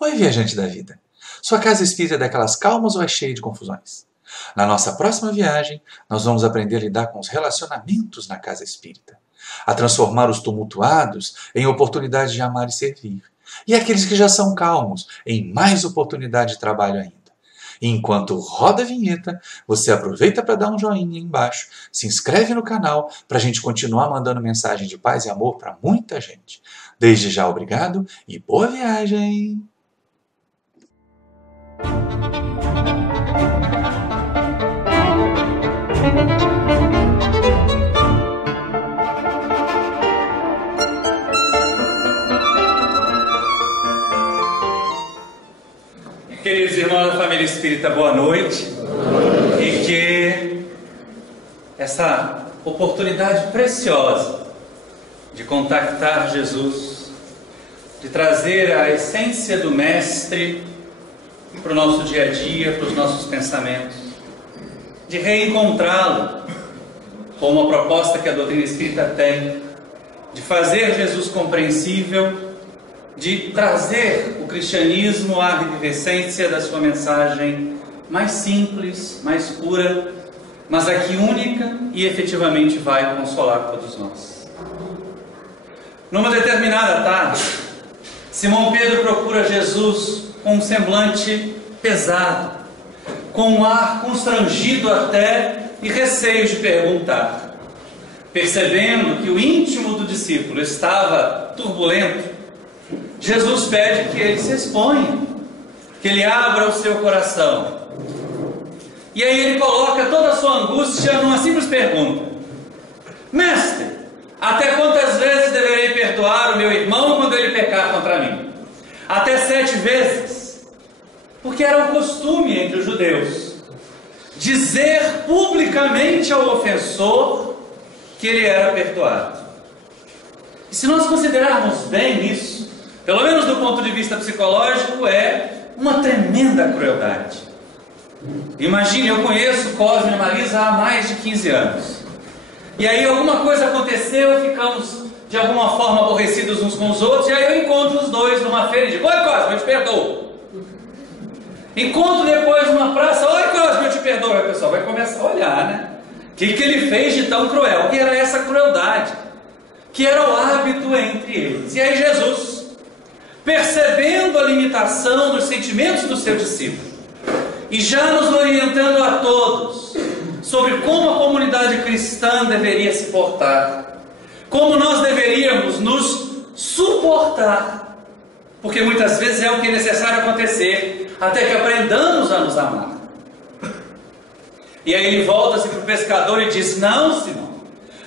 Oi, viajante da vida. Sua casa espírita é daquelas calmas ou é cheia de confusões? Na nossa próxima viagem, nós vamos aprender a lidar com os relacionamentos na casa espírita, a transformar os tumultuados em oportunidade de amar e servir, e aqueles que já são calmos em mais oportunidade de trabalho ainda. E enquanto roda a vinheta, você aproveita para dar um joinha aí embaixo, se inscreve no canal para a gente continuar mandando mensagem de paz e amor para muita gente. Desde já, obrigado e boa viagem! Queridos irmãos da família espírita, boa noite. E que essa oportunidade preciosa de contactar Jesus, de trazer a essência do Mestre para o nosso dia a dia, para os nossos pensamentos, de reencontrá-lo, como a proposta que a doutrina espírita tem, de fazer Jesus compreensível, de trazer o cristianismo à revivescência da sua mensagem mais simples, mais pura, mas a que única e efetivamente vai consolar todos nós. Numa determinada tarde, Simão Pedro procura Jesus com um semblante pesado, com um ar constrangido até e receio de perguntar. Percebendo que o íntimo do discípulo estava turbulento, Jesus pede que ele se exponha, que ele abra o seu coração. E aí ele coloca toda a sua angústia numa simples pergunta: Mestre, até quantas vezes deverei perdoar o meu irmão quando ele pecar contra mim? Até 7 vezes. Porque era um costume entre os judeus dizer publicamente ao ofensor que ele era perdoado. E se nós considerarmos bem isso, pelo menos do ponto de vista psicológico, é uma tremenda crueldade. Imagine, eu conheço Cosme e Marisa há mais de 15 anos. E aí alguma coisa aconteceu, ficamos de alguma forma aborrecidos uns com os outros, e aí eu encontro os dois numa feira e digo: Oi, Cosme, eu te perdoo. Encontro depois numa praça: Oi, Cosme, eu te perdoo. Aí o pessoal vai começar a olhar, né? O que ele fez de tão cruel? Que era essa crueldade, que era o hábito entre eles. E aí Jesus, percebendo a limitação dos sentimentos do seu discípulo, e já nos orientando a todos sobre como a comunidade cristã deveria se portar, como nós deveríamos nos suportar, porque muitas vezes é o que é necessário acontecer, até que aprendamos a nos amar. E aí ele volta-se para o pescador e diz: Não, Simão,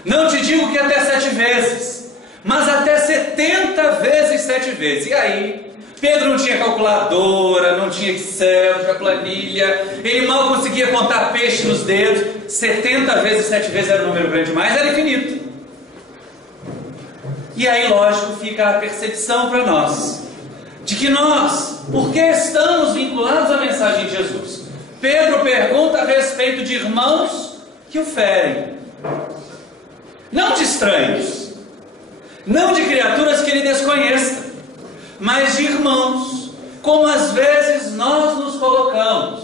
não te digo que até 7 vezes, mas até 70 vezes 7 vezes. E aí, Pedro não tinha calculadora, não tinha Excel, não tinha planilha, ele mal conseguia contar peixe nos dedos. 70 vezes 7 vezes era um número grande demais, era infinito. E aí, lógico, fica a percepção para nós, de que nós, porque estamos vinculados à mensagem de Jesus, Pedro pergunta a respeito de irmãos que o ferem, não de estranhos, não de criaturas que ele desconheça, mas de irmãos, como às vezes nós nos colocamos,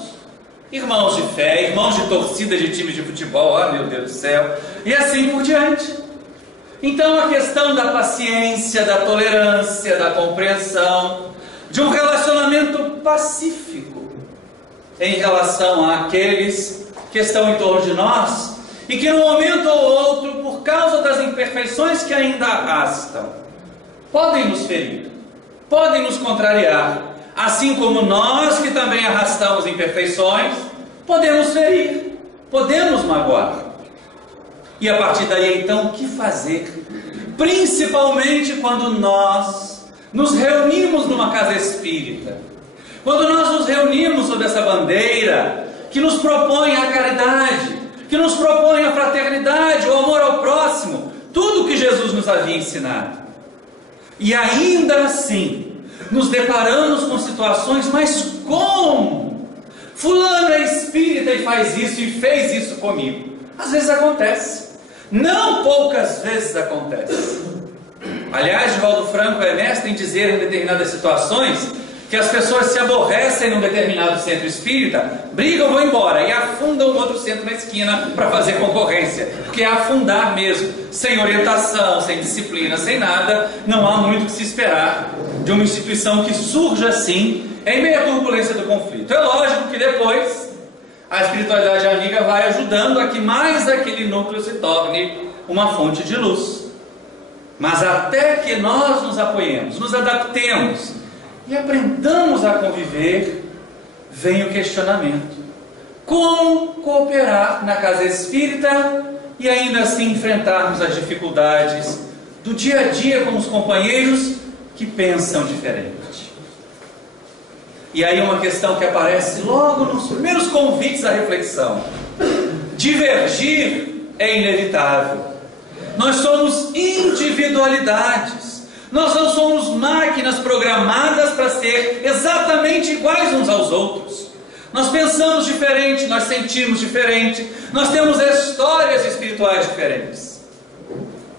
irmãos de fé, irmãos de torcida de time de futebol, ah, meu Deus do céu, e assim por diante. Então a questão da paciência, da tolerância, da compreensão, de um relacionamento pacífico em relação àqueles que estão em torno de nós e que num momento ou outro, por causa das imperfeições que ainda arrastam, podem nos ferir, podem nos contrariar, assim como nós que também arrastamos imperfeições, podemos ferir, podemos magoar. E a partir daí então, o que fazer? Principalmente quando nós nos reunimos numa casa espírita, quando nós nos reunimos sob essa bandeira que nos propõe a caridade, que nos propõe a fraternidade, o amor ao próximo, tudo que Jesus nos havia ensinado. E ainda assim, nos deparamos com situações: mas como? Fulano é espírita e faz isso e fez isso comigo. Às vezes acontece, não poucas vezes acontece. Aliás, Divaldo Franco é mestre em dizer em determinadas situações que as pessoas se aborrecem num determinado centro espírita, brigam, vão embora e afundam o outro centro na esquina para fazer concorrência, porque é afundar mesmo, sem orientação, sem disciplina, sem nada. Não há muito que se esperar de uma instituição que surja assim, em meio à turbulência do conflito. É lógico que depois a espiritualidade amiga vai ajudando a que mais aquele núcleo se torne uma fonte de luz. Mas até que nós nos apoiemos, nos adaptemos e aprendamos a conviver, vem o questionamento: como cooperar na casa espírita e ainda assim enfrentarmos as dificuldades do dia a dia com os companheiros que pensam diferente? E aí uma questão que aparece logo nos primeiros convites à reflexão: divergir é inevitável. Nós somos individualidades. Nós não somos máquinas programadas para ser exatamente iguais uns aos outros. Nós pensamos diferente, nós sentimos diferente, nós temos histórias espirituais diferentes.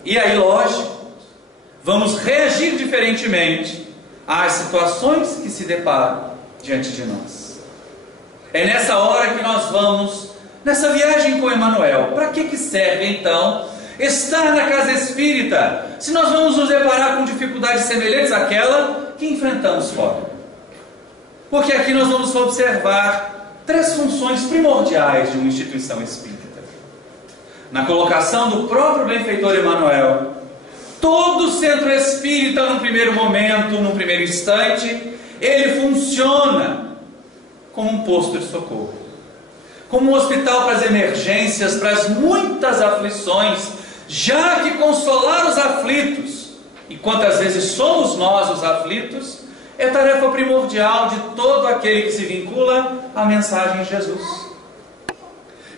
E aí, lógico, vamos reagir diferentemente às situações que se deparam diante de nós. É nessa hora que nós vamos, nessa viagem com Emmanuel. Para que serve então estar na casa espírita, se nós vamos nos deparar com dificuldades semelhantes àquela que enfrentamos fora? Porque aqui nós vamos observar 3 funções primordiais de uma instituição espírita. Na colocação do próprio benfeitor Emmanuel, todo centro espírita, num primeiro momento, num primeiro instante, ele funciona como um posto de socorro, como um hospital para as emergências, para as muitas aflições, já que consolar os aflitos, e quantas vezes somos nós os aflitos, é tarefa primordial de todo aquele que se vincula à mensagem de Jesus.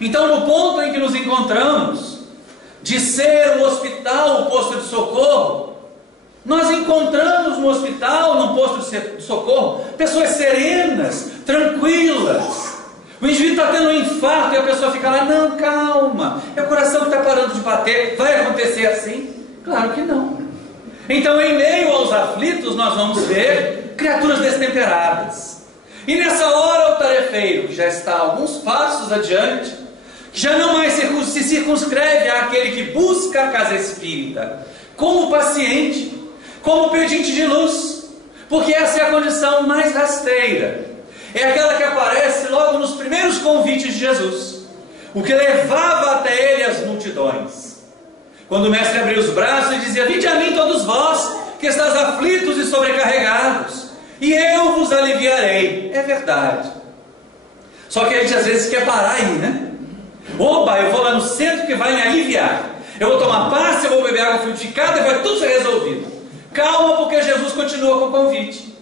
Então, no ponto em que nos encontramos, de ser o hospital, o posto de socorro, nós encontramos no hospital, no posto de socorro, pessoas serenas, tranquilas. O indivíduo está tendo um infarto e a pessoa fica lá: não, calma, é o coração que está parando de bater, vai acontecer assim? Claro que não. Então, em meio aos aflitos, nós vamos ver criaturas destemperadas. E nessa hora, o tarefeiro, que já está alguns passos adiante, que já não mais se circunscreve àquele que busca a casa espírita, como paciente, como pedinte de luz, porque essa é a condição mais rasteira. É aquela que aparece logo nos primeiros convites de Jesus, o que levava até ele as multidões. Quando o mestre abriu os braços e dizia: vinde a mim todos vós, que estáis aflitos e sobrecarregados, e eu vos aliviarei. É verdade. Só que a gente às vezes quer parar aí, né? Oba, eu vou lá no centro que vai me aliviar. Eu vou tomar passe, eu vou beber água fluidificada e vai tudo ser resolvido. Calma, porque Jesus continua com o convite.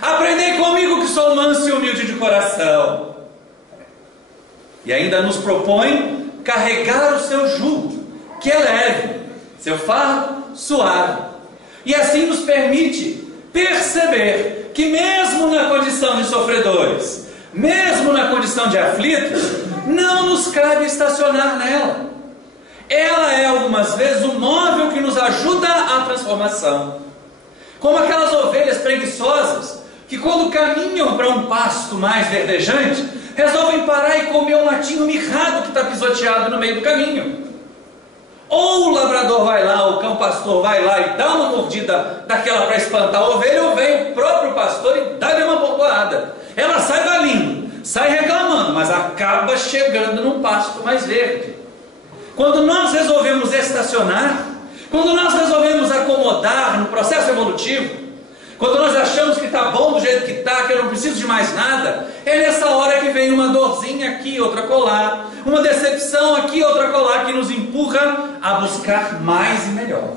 Aprendei comigo que sou manso e humilde de coração. E ainda nos propõe carregar o seu jugo, que é leve, seu fardo suave. E assim nos permite perceber que mesmo na condição de sofredores, mesmo na condição de aflitos, não nos cabe estacionar nela. Ela é algumas vezes o móvel que nos ajuda à transformação. Como aquelas ovelhas preguiçosas que, quando caminham para um pasto mais verdejante, resolvem parar e comer um matinho mirrado que está pisoteado no meio do caminho. Ou o labrador vai lá, o cão pastor vai lá e dá uma mordida daquela para espantar a ovelha, ou vem o próprio pastor e dá-lhe uma bordoada. Ela sai dali, sai reclamando, mas acaba chegando num pasto mais verde. Quando nós resolvemos estacionar, quando nós resolvemos acomodar no processo evolutivo, quando nós achamos que está bom do jeito que está, que eu não preciso de mais nada, é nessa hora que vem uma dorzinha aqui, outra colar, uma decepção aqui, outra colar, que nos empurra a buscar mais e melhor.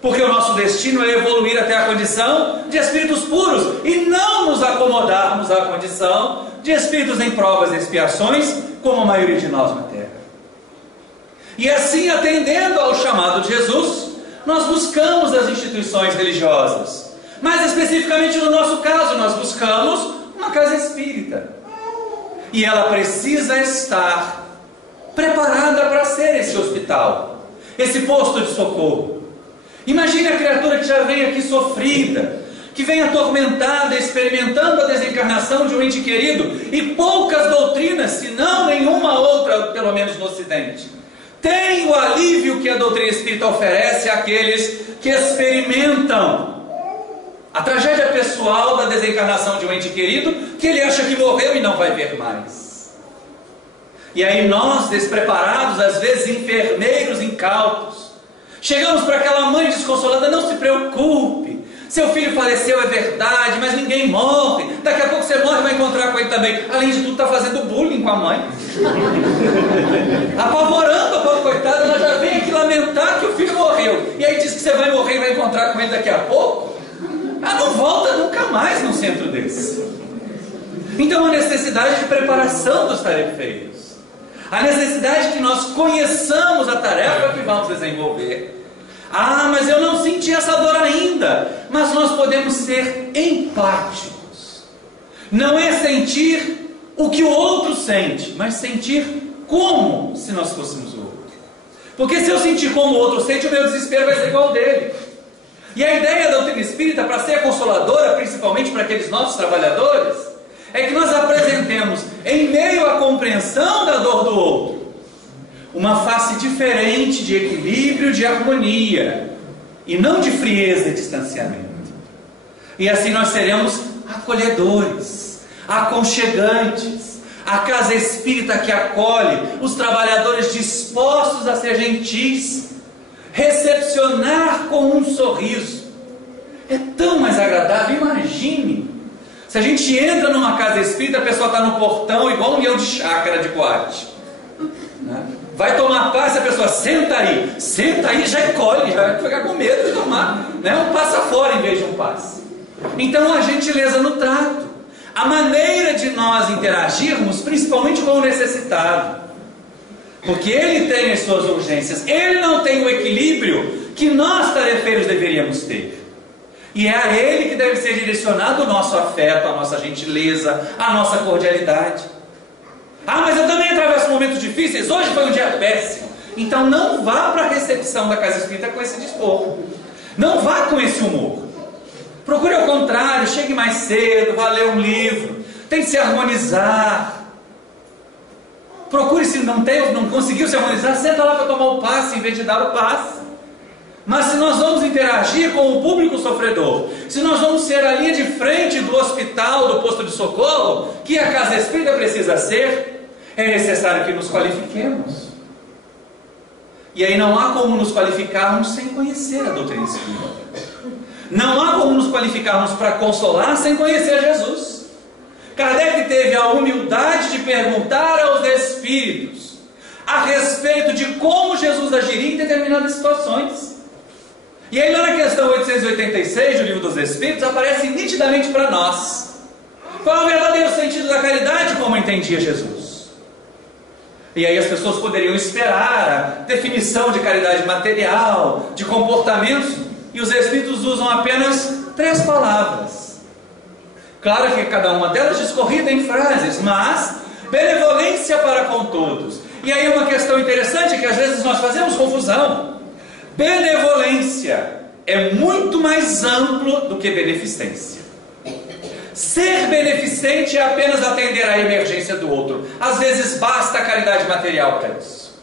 Porque o nosso destino é evoluir até a condição de espíritos puros e não nos acomodarmos à condição de espíritos em provas e expiações, como a maioria de nós na Terra. E assim, atendendo ao chamado de Jesus, nós buscamos as instituições religiosas. Mais especificamente no nosso caso, nós buscamos uma casa espírita. E ela precisa estar preparada para ser esse hospital, esse posto de socorro. Imagine a criatura que já vem aqui sofrida, que vem atormentada, experimentando a desencarnação de um ente querido, e poucas doutrinas, se não nenhuma outra, pelo menos no Ocidente, tem o alívio que a doutrina espírita oferece àqueles que experimentam a tragédia pessoal da desencarnação de um ente querido, que ele acha que morreu e não vai ver mais. E aí nós, despreparados, às vezes enfermeiros incautos, chegamos para aquela mãe desconsolada: não se preocupe, seu filho faleceu, é verdade, mas ninguém morre, daqui a pouco você morre e vai encontrar com ele também. Além de tudo, está fazendo bullying com a mãe, apavorando a pobre coitada. Ela já vem aqui lamentar que o filho morreu, e aí diz que você vai morrer e vai encontrar com ele daqui a pouco. Ela não volta nunca mais num centro desse. Então, a necessidade de preparação dos tarefeiros, a necessidade que nós conheçamos a tarefa que vamos desenvolver. Ah, mas eu não senti essa dor ainda. Mas nós podemos ser empáticos. Não é sentir o que o outro sente, mas sentir como se nós fôssemos o outro. Porque se eu sentir como o outro sente, o meu desespero vai ser igual ao dele. E a ideia da doutrina espírita, para ser consoladora, principalmente para aqueles nossos trabalhadores, é que nós apresentemos, em meio à compreensão da dor do outro, uma face diferente de equilíbrio, de harmonia, e não de frieza e distanciamento. E assim nós seremos acolhedores, aconchegantes, a casa espírita que acolhe, os trabalhadores dispostos a ser gentis, recepcionar com um sorriso. É tão mais agradável. Imagine se a gente entra numa casa espírita, a pessoa está no portão igual um leão de chácara de boate, né? Vai tomar passe, a pessoa senta aí, já encolhe, já vai ficar com medo de tomar, né? Um passa fora em vez de um passe. Então a gentileza no trato, a maneira de nós interagirmos, principalmente com o necessitado, porque ele tem as suas urgências, ele não tem o equilíbrio que nós tarefeiros deveríamos ter. E é a ele que deve ser direcionado o nosso afeto, a nossa gentileza, a nossa cordialidade. Ah, mas eu também atravesso momentos difíceis, hoje foi um dia péssimo. Então não vá para a recepção da casa espírita com esse dispor. Não vá com esse humor. Procure ao contrário, chegue mais cedo, vá ler um livro, tente se harmonizar. Procure, se não conseguiu se harmonizar, senta lá para tomar o passe em vez de dar o passe. Mas se nós vamos interagir com o público sofredor, se nós vamos ser a linha de frente do hospital, do posto de socorro, que a casa espírita precisa ser, é necessário que nos qualifiquemos. E aí não há como nos qualificarmos sem conhecer a doutrina espírita. Não há como nos qualificarmos para consolar sem conhecer Jesus. Kardec teve a humildade de perguntar aos espíritos a respeito de como Jesus agiria em determinadas situações. E aí lá na questão 886 do Livro dos Espíritos aparece nitidamente para nós qual é o verdadeiro sentido da caridade como entendia Jesus. E aí as pessoas poderiam esperar a definição de caridade material, de comportamentos, e os Espíritos usam apenas 3 palavras. Claro que cada uma delas discorrida em frases, mas benevolência para com todos. E aí uma questão interessante que às vezes nós fazemos confusão. Benevolência é muito mais amplo do que beneficência. Ser beneficente é apenas atender à emergência do outro. Às vezes basta a caridade material para isso.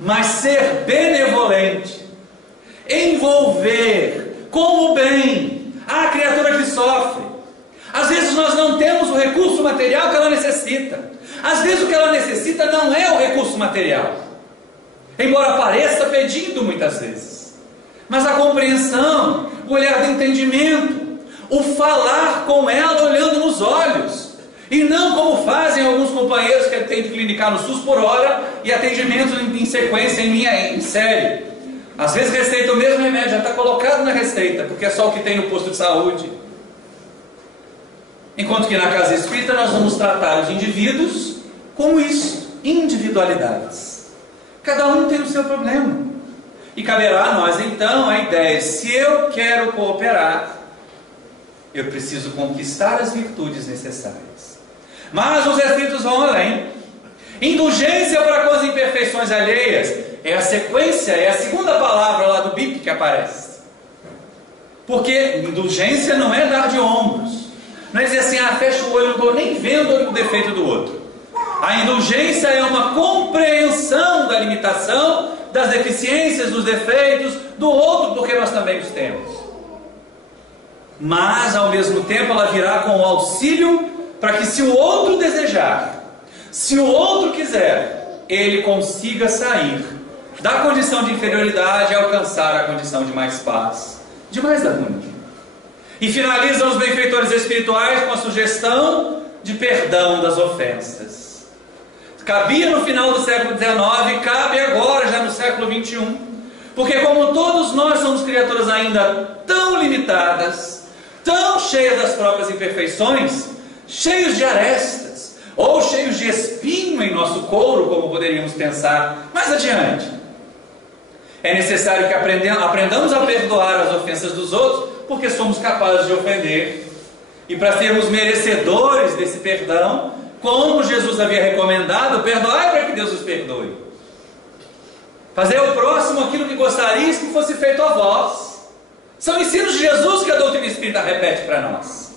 Mas ser benevolente, envolver com o bem a criatura que sofre. Às vezes nós não temos o recurso material que ela necessita. Às vezes o que ela necessita não é o recurso material, embora pareça pedindo muitas vezes. Mas a compreensão, o olhar de entendimento, o falar com ela olhando nos olhos, e não como fazem alguns companheiros que têm de clinicar no SUS por hora e atendimentos em sequência em série. Às vezes receita o mesmo remédio, já está colocado na receita, porque é só o que tem no posto de saúde. Enquanto que na casa espírita nós vamos tratar os indivíduos como isso, individualidades. Cada um tem o seu problema. E caberá a nós então a ideia: se eu quero cooperar, eu preciso conquistar as virtudes necessárias. Mas os Espíritos vão além. Indulgência para com as imperfeições alheias é a sequência, é a segunda palavra lá do BIP que aparece. Porque indulgência não é dar de ombros. Não é dizer assim, fecha o olho, não estou nem vendo o defeito do outro. A indulgência é uma compreensão da limitação, das deficiências, dos defeitos do outro, porque nós também os temos. Mas, ao mesmo tempo, ela virá com o auxílio para que, se o outro desejar, se o outro quiser, ele consiga sair da condição de inferioridade e alcançar a condição de mais paz, de mais harmonia. E finalizam os benfeitores espirituais com a sugestão de perdão das ofensas. Cabia no final do século XIX, cabe agora, já no século XXI, porque como todos nós somos criaturas ainda tão limitadas, tão cheias das próprias imperfeições, cheios de arestas, ou cheios de espinho em nosso couro, como poderíamos pensar mais adiante, é necessário que aprendamos a perdoar as ofensas dos outros, porque somos capazes de ofender, e para sermos merecedores desse perdão, como Jesus havia recomendado, perdoai para que Deus os perdoe. Fazer ao próximo aquilo que gostarias que fosse feito a vós. São ensinos de Jesus que a doutrina espírita repete para nós.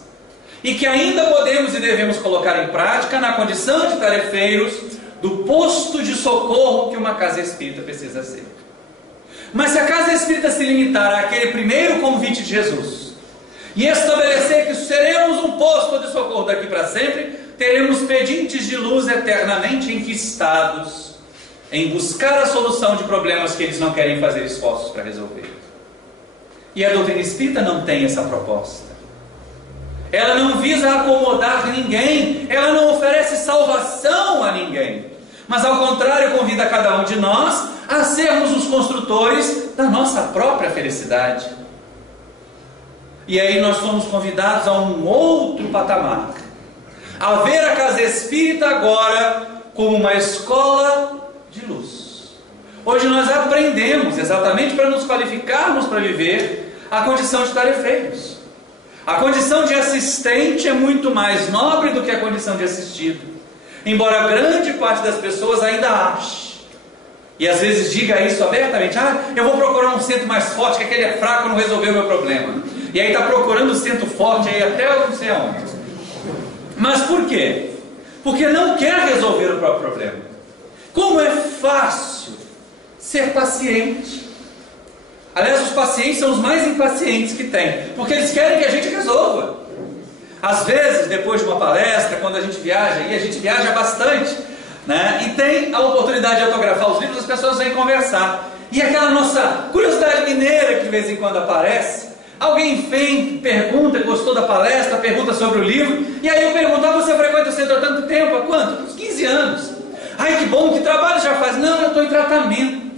E que ainda podemos e devemos colocar em prática na condição de tarefeiros do posto de socorro que uma casa espírita precisa ser. Mas se a casa espírita se limitar àquele primeiro convite de Jesus e estabelecer que seremos um posto de socorro daqui para sempre, teremos pedintes de luz eternamente enquistados em buscar a solução de problemas que eles não querem fazer esforços para resolver. E a doutrina espírita não tem essa proposta. Ela não visa acomodar ninguém, ela não oferece salvação a ninguém, mas ao contrário convida cada um de nós a sermos os construtores da nossa própria felicidade. E aí nós somos convidados a um outro patamar, a ver a casa espírita agora como uma escola de luz. Hoje nós aprendemos, exatamente para nos qualificarmos para viver, a condição de tarefeiros. A condição de assistente é muito mais nobre do que a condição de assistido, embora grande parte das pessoas ainda ache, e às vezes diga isso abertamente, eu vou procurar um centro mais forte, que aquele é fraco, não resolveu o meu problema. E aí está procurando o centro forte, aí até eu não sei aonde. Mas por quê? Porque não quer resolver o próprio problema. Como é fácil ser paciente. Aliás, os pacientes são os mais impacientes que tem, porque eles querem que a gente resolva. Às vezes, depois de uma palestra, quando a gente viaja, e a gente viaja bastante, né, e tem a oportunidade de autografar os livros, as pessoas vêm conversar. E aquela nossa curiosidade mineira que de vez em quando aparece, alguém vem, pergunta, gostou da palestra, pergunta sobre o livro, e aí eu pergunto, você frequenta o centro há tanto tempo? Há quanto? Uns 15 anos. Ai, que bom, que trabalho já faz? Não, eu estou em tratamento.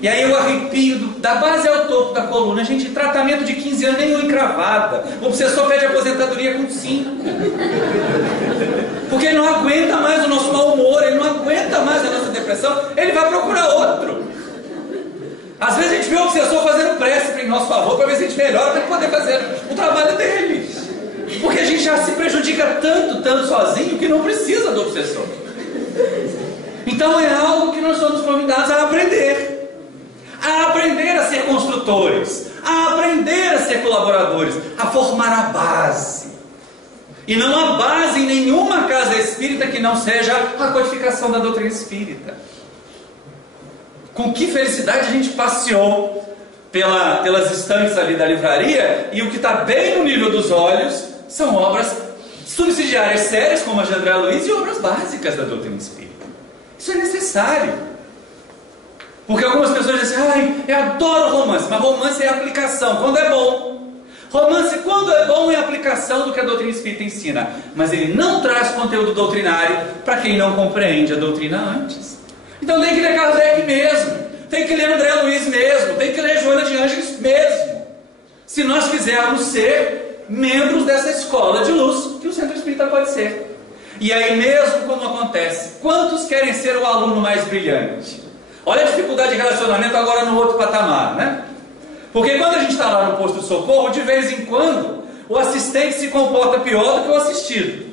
E aí eu arrepio da base ao topo da coluna. Gente, tratamento de 15 anos, nenhum encravada. O obsessor pede aposentadoria com 5. Porque ele não aguenta mais o nosso mau humor, ele não aguenta mais a nossa depressão, ele vai procurar outro. Às vezes a gente vê o obsessor fazendo prece em nosso favor para ver se a gente melhora para poder fazer o trabalho dele. Porque a gente já se prejudica tanto sozinho que não precisa do obsessor. Então é algo que nós somos convidados a aprender a ser construtores, a aprender a ser colaboradores, a formar a base. E não há base em nenhuma casa espírita que não seja a codificação da doutrina espírita. Com que felicidade a gente passeou pelas estantes ali da livraria, e o que está bem no nível dos olhos são obras subsidiárias sérias, como a de André Luiz, e obras básicas da doutrina espírita. Isso é necessário. Porque algumas pessoas dizem assim, eu adoro romance, mas romance é aplicação, quando é bom. Romance, quando é bom, é aplicação do que a doutrina espírita ensina, mas ele não traz conteúdo doutrinário para quem não compreende a doutrina antes. Então tem que ler Kardec mesmo, tem que ler André Luiz mesmo, tem que ler Joana de Ângeles mesmo, se nós quisermos ser membros dessa escola de luz que o Centro Espírita pode ser. E aí mesmo como acontece, quantos querem ser o aluno mais brilhante? Olha a dificuldade de relacionamento agora no outro patamar, né? Porque quando a gente está lá no posto de socorro, de vez em quando, o assistente se comporta pior do que o assistido.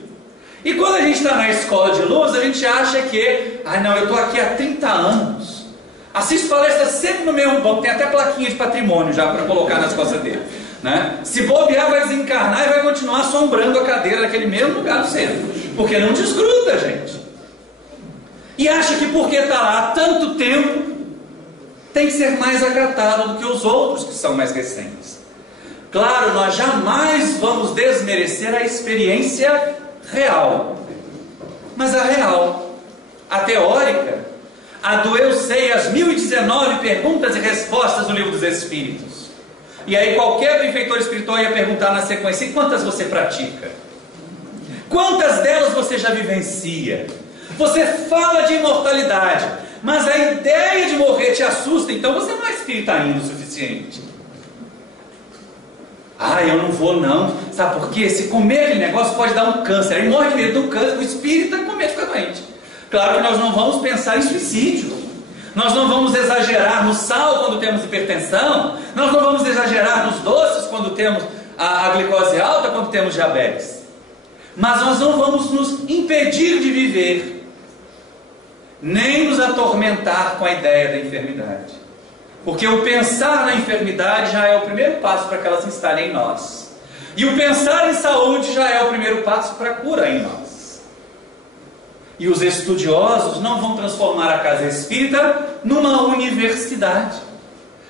E quando a gente está na escola de luz, a gente acha que, não, eu estou aqui há 30 anos, Assiste palestras sempre no mesmo banco, tem até plaquinha de patrimônio já para colocar nas costas dele, né? Se bobear, vai desencarnar e vai continuar assombrando a cadeira naquele mesmo lugar do centro, porque não desgruda, gente. E acha que porque está lá há tanto tempo, tem que ser mais acatado do que os outros que são mais recentes. Claro, nós jamais vamos desmerecer a experiência real, mas a real, a teórica, a do eu sei, as 1019 perguntas e respostas do Livro dos Espíritos. E aí qualquer benfeitor espiritual ia perguntar na sequência: e quantas você pratica? Quantas delas você já vivencia? Você fala de imortalidade, mas a ideia de morrer te assusta, então você não é espírita ainda o suficiente. Ah, eu não vou não. Sabe por quê? Se comer aquele negócio pode dar um câncer. Aí morre de medo do câncer. O espírita com medo fica doente. Claro que nós não vamos pensar em suicídio. Nós não vamos exagerar no sal quando temos hipertensão. Nós não vamos exagerar nos doces quando temos a glicose alta, quando temos diabetes. Mas nós não vamos nos impedir de viver, nem nos atormentar com a ideia da enfermidade. Porque o pensar na enfermidade já é o primeiro passo para que ela se instale em nós. E o pensar em saúde já é o primeiro passo para a cura em nós. E os estudiosos não vão transformar a casa espírita numa universidade.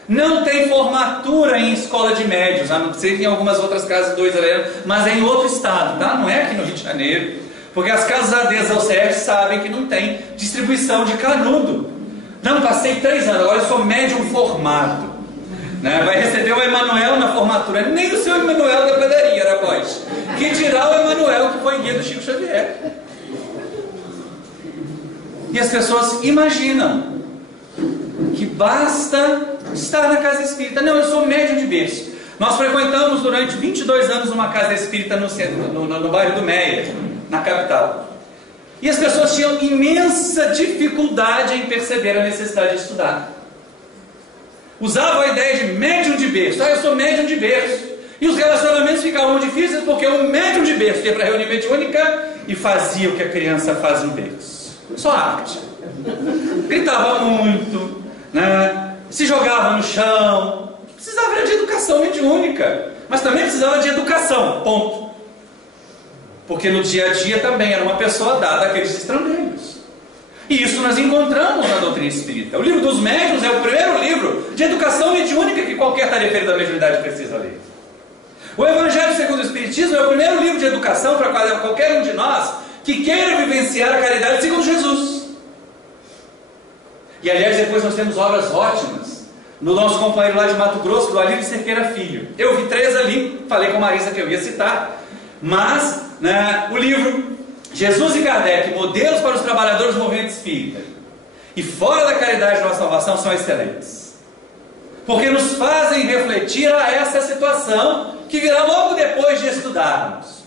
Não tem formatura em escola de médios, a não ser que em algumas outras casas do Israel, mas é em outro estado, tá? Não é aqui no Rio de Janeiro. Porque as casas adesas ao CERJ sabem que não tem distribuição de canudo. Não, passei 3 anos, agora eu sou médium formado, né? Vai receber o Emanuel na formatura. Nem o seu Emanuel da padaria era voz. Que dirá o Emanuel que foi guia do Chico Xavier. E as pessoas imaginam que basta estar na casa espírita. Não, eu sou médium de berço. Nós frequentamos durante 22 anos uma casa espírita no centro, no bairro do Meia, na capital. E as pessoas tinham imensa dificuldade em perceber a necessidade de estudar. Usavam a ideia de médium de berço. Ah, eu sou médium de berço. E os relacionamentos ficavam difíceis porque o médium de berço ia para a reunião mediúnica e fazia o que a criança faz no berço. Só arte. Gritava muito, né? Se jogava no chão. Precisava de educação mediúnica, mas também precisava de educação, ponto. Porque no dia a dia também era uma pessoa dada àqueles estrangeiros. E isso nós encontramos na doutrina espírita. O livro dos médiuns é o primeiro livro de educação mediúnica que qualquer tarefeiro da mediunidade precisa ler. O Evangelho segundo o Espiritismo é o primeiro livro de educação para qualquer um de nós que queira vivenciar a caridade segundo Jesus. E aliás, depois nós temos obras ótimas no nosso companheiro lá de Mato Grosso, do Alírio Cerqueira Filho. Eu vi 3 ali, falei com a Marisa que eu ia citar, mas o livro Jesus e Kardec, Modelos para os Trabalhadores do Movimento Espírita e Fora da Caridade Nossa Salvação são excelentes, porque nos fazem refletir a essa situação que virá logo depois de estudarmos,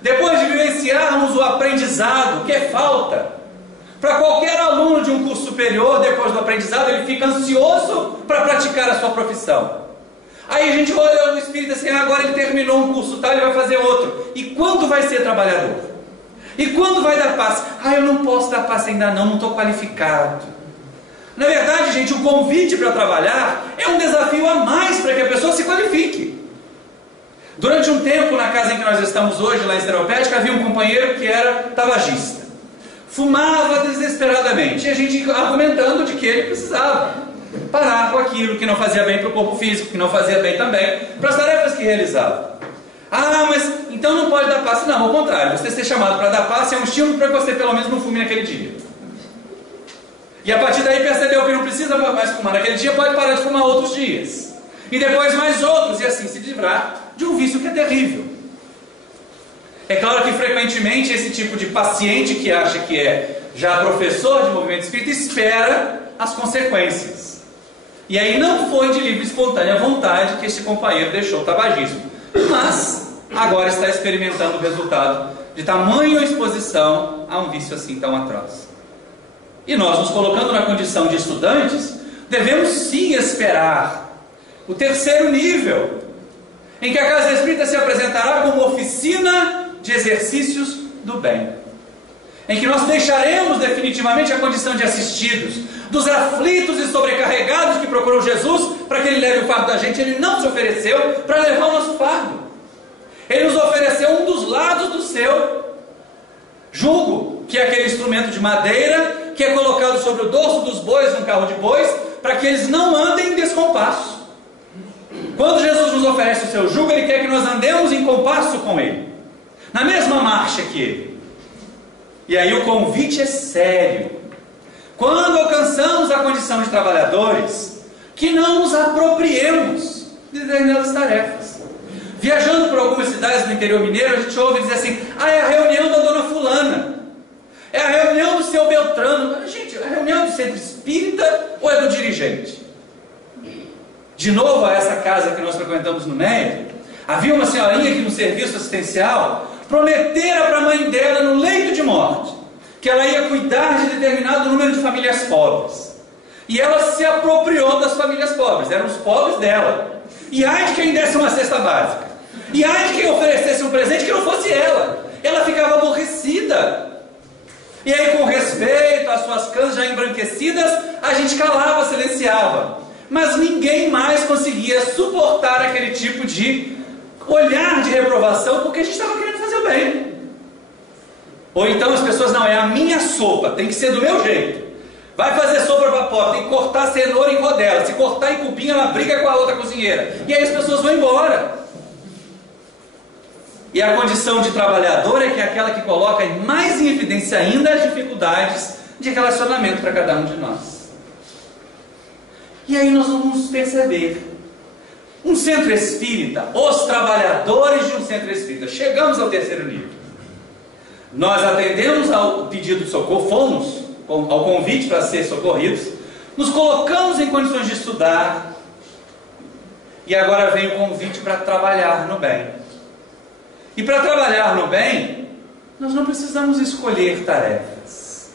depois de vivenciarmos o aprendizado que falta. Para qualquer aluno de um curso superior, depois do aprendizado, ele fica ansioso para praticar a sua profissão. Aí a gente olha o espírito assim: agora ele terminou um curso tal, ele vai fazer outro. E quando vai ser trabalhador? E quando vai dar passe? Ah, eu não posso dar passe ainda não estou qualificado. Na verdade, gente, o convite para trabalhar é um desafio a mais para que a pessoa se qualifique. Durante um tempo, na casa em que nós estamos hoje, lá em Seropédica, havia um companheiro que era tabagista. Fumava desesperadamente. E a gente argumentando de que ele precisava parar com aquilo que não fazia bem para o corpo físico, que não fazia bem também para as tarefas que realizava. Ah, mas então não pode dar passe. Não, ao contrário, você ser chamado para dar passe é um estímulo para que você pelo menos não fume naquele dia. E a partir daí percebeu que não precisa mais fumar naquele dia, pode parar de fumar outros dias. E depois mais outros, e assim se livrar de um vício que é terrível. É claro que frequentemente esse tipo de paciente que acha que é já professor de movimento espírita espera as consequências. E aí não foi de livre e espontânea vontade que esse companheiro deixou o tabagismo. Mas agora está experimentando o resultado de tamanha exposição a um vício assim tão atroz. E nós, nos colocando na condição de estudantes, devemos sim esperar o 3º nível, em que a Casa Espírita se apresentará como oficina de exercícios do bem. em que nós deixaremos definitivamente a condição de assistidos, dos aflitos e sobrecarregados que procuram Jesus para que Ele leve o fardo da gente. Ele não se ofereceu para levar o nosso fardo. Ele nos ofereceu um dos lados do seu jugo, que é aquele instrumento de madeira que é colocado sobre o dorso dos bois num carro de bois, para que eles não andem em descompasso. Quando Jesus nos oferece o seu jugo, Ele quer que nós andemos em compasso com Ele, na mesma marcha que Ele. E aí o convite é sério. Quando alcançamos a condição de trabalhadores, que não nos apropriemos de determinadas tarefas. Viajando por algumas cidades do interior mineiro, a gente ouve dizer assim: é a reunião da dona fulana, é a reunião do seu Beltrano. Gente, é a reunião do centro espírita ou é do dirigente? De novo, a essa casa que nós frequentamos no Médio, havia uma senhorinha que no serviço assistencial prometera para a mãe dela, no leito de morte, que ela ia cuidar de determinado número de famílias pobres. E ela se apropriou das famílias pobres, eram os pobres dela. E ai de quem desse uma cesta básica, e ai de quem oferecesse um presente que não fosse ela. Ela ficava aborrecida. E aí, com respeito às suas cãs já embranquecidas, a gente calava, silenciava. Mas ninguém mais conseguia suportar aquele tipo de olhar de reprovação, porque a gente estava querendo fazer o bem. Ou então as pessoas: não, é a minha sopa, tem que ser do meu jeito. Vai fazer sopa para pobre, tem que cortar cenoura em rodela. Se cortar em cubinho, ela briga com a outra cozinheira. E aí as pessoas vão embora. E a condição de trabalhador é que é aquela que coloca mais em evidência ainda as dificuldades de relacionamento para cada um de nós. E aí nós vamos perceber um centro espírita, os trabalhadores de um centro espírita. Chegamos ao terceiro nível. Nós atendemos ao pedido de socorro, fomos ao convite para ser socorridos, nos colocamos em condições de estudar, e agora vem o convite para trabalhar no bem. E para trabalhar no bem, nós não precisamos escolher tarefas.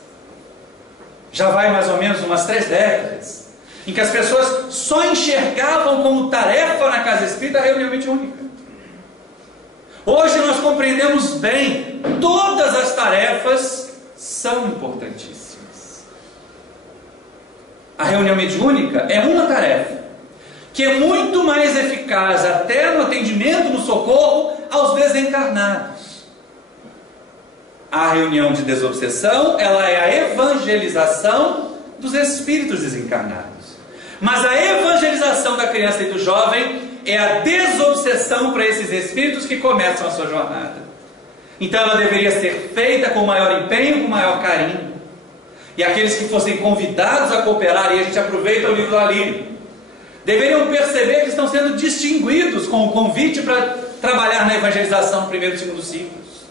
Já vai mais ou menos umas 3 décadas em que as pessoas só enxergavam como tarefa na casa espírita a reunião mediúnica. Hoje nós compreendemos bem, todas as tarefas são importantíssimas. A reunião mediúnica é uma tarefa que é muito mais eficaz até no atendimento, no socorro aos desencarnados. A reunião de desobsessão, ela é a evangelização dos espíritos desencarnados. Mas a evangelização da criança e do jovem é a desobsessão para esses espíritos que começam a sua jornada. Então ela deveria ser feita com maior empenho, com maior carinho. E aqueles que fossem convidados a cooperar, e a gente aproveita o livro do Alírio, deveriam perceber que estão sendo distinguidos com o convite para trabalhar na evangelização no primeiro e segundo ciclos,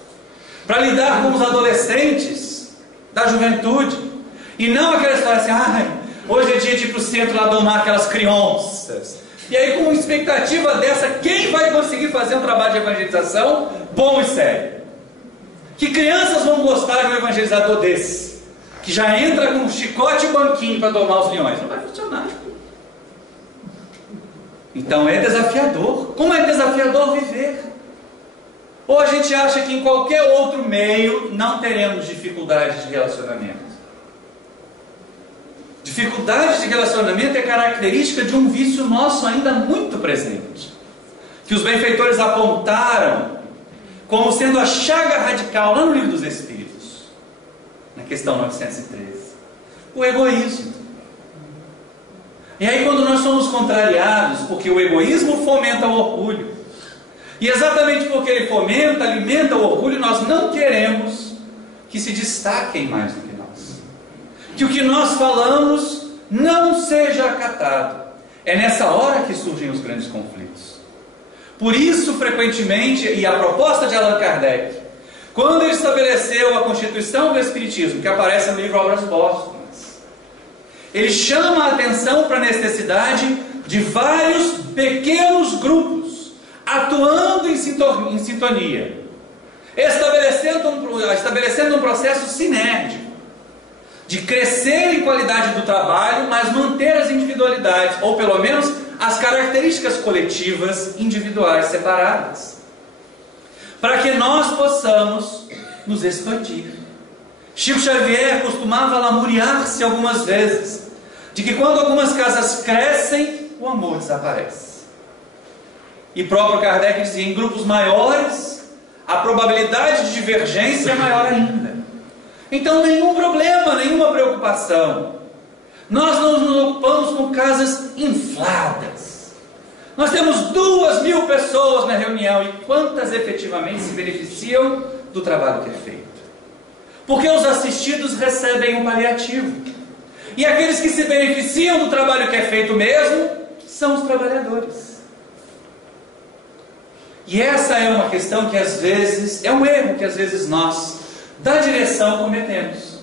para lidar com os adolescentes da juventude, e não aquela história assim: hoje é dia de ir para o centro lá domar aquelas crianças. E aí, com expectativa dessa, quem vai conseguir fazer um trabalho de evangelização bom e sério? Que crianças vão gostar de um evangelizador desse, que já entra com um chicote e banquinho para domar os leões? Não vai funcionar. Então é desafiador. Como é desafiador viver? Ou a gente acha que em qualquer outro meio não teremos dificuldades de relacionamento? Dificuldade de relacionamento é característica de um vício nosso ainda muito presente, que os benfeitores apontaram como sendo a chaga radical lá no Livro dos Espíritos, na questão 913, o egoísmo. E aí, quando nós somos contrariados, porque o egoísmo fomenta o orgulho, e exatamente porque ele fomenta, alimenta o orgulho, nós não queremos que se destaquem mais do que nós, que o que nós falamos não seja acatado. É nessa hora que surgem os grandes conflitos. Por isso, frequentemente, e a proposta de Allan Kardec, quando ele estabeleceu a Constituição do Espiritismo, que aparece no livro Obras Póstumas, ele chama a atenção para a necessidade de vários pequenos grupos atuando em sintonia, estabelecendo um processo sinérgico de crescer em qualidade do trabalho, mas manter as individualidades, ou pelo menos as características coletivas individuais separadas, para que nós possamos nos expandir, Chico Xavier costumava lamuriar-se algumas vezes de que quando algumas casas crescem, o amor desaparece. E próprio Kardec dizia, em grupos maiores, a probabilidade de divergência é maior ainda. Então nenhum problema, nenhuma preocupação. Nós não nos ocupamos com casas infladas. Nós temos 2.000 pessoas na reunião, e quantas efetivamente se beneficiam do trabalho que é feito? Porque os assistidos recebem um paliativo. E aqueles que se beneficiam do trabalho que é feito mesmo, são os trabalhadores. E essa é uma questão que às vezes, é um erro que às vezes nós, da direção, cometemos.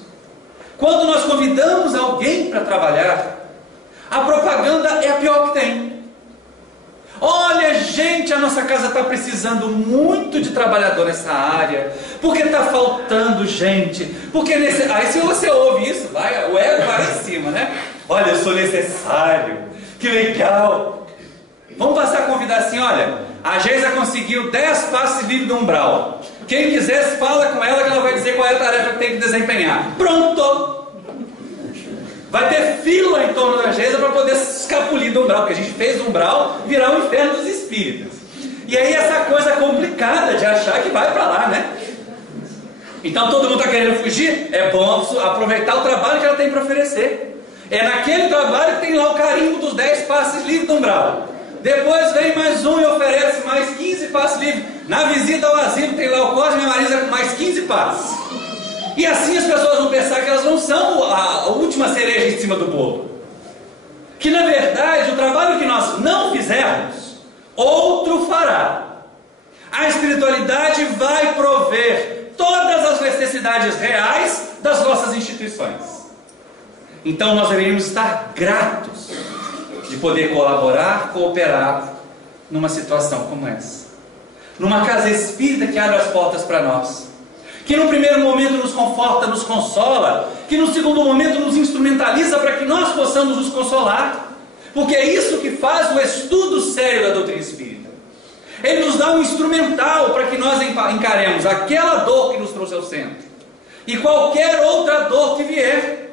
Quando nós convidamos alguém para trabalhar, a propaganda é a pior que tem. Olha, gente, a nossa casa está precisando muito de trabalhador nessa área, porque está faltando gente, porque aí se você ouve isso, o ego vai lá em cima, né? Olha, eu sou necessário, que legal. Vamos passar a convidar assim, olha, a Geisa conseguiu 10 passes livres do umbral. Quem quiser, fala com ela que ela vai dizer qual é a tarefa que tem que desempenhar. Pronto! Vai ter fila em torno da Geisa para poder escapulir do umbral, porque a gente fez o umbral virar o inferno dos espíritos. E aí essa coisa complicada de achar que vai para lá, né? Então todo mundo está querendo fugir, é bom aproveitar o trabalho que ela tem para oferecer. É naquele trabalho que tem lá o carimbo dos 10 passes livres do umbral. Depois vem mais um e oferece mais 15 passes livres. Na visita ao asilo tem lá o Cosme e a Marisa com mais 15 passes. E assim as pessoas vão pensar que elas não são a última cereja em cima do bolo. Que na verdade o trabalho que nós não fizermos, outro fará. A espiritualidade vai prover todas as necessidades reais das nossas instituições. Então nós deveríamos estar gratos de poder colaborar, cooperar numa situação como essa. Numa casa espírita que abre as portas para nós. Que no primeiro momento nos conforta, nos consola, que no segundo momento nos instrumentaliza para que nós possamos nos consolar, porque é isso que faz o estudo sério da doutrina espírita. Ele nos dá um instrumental para que nós encaremos aquela dor que nos trouxe ao centro, e qualquer outra dor que vier,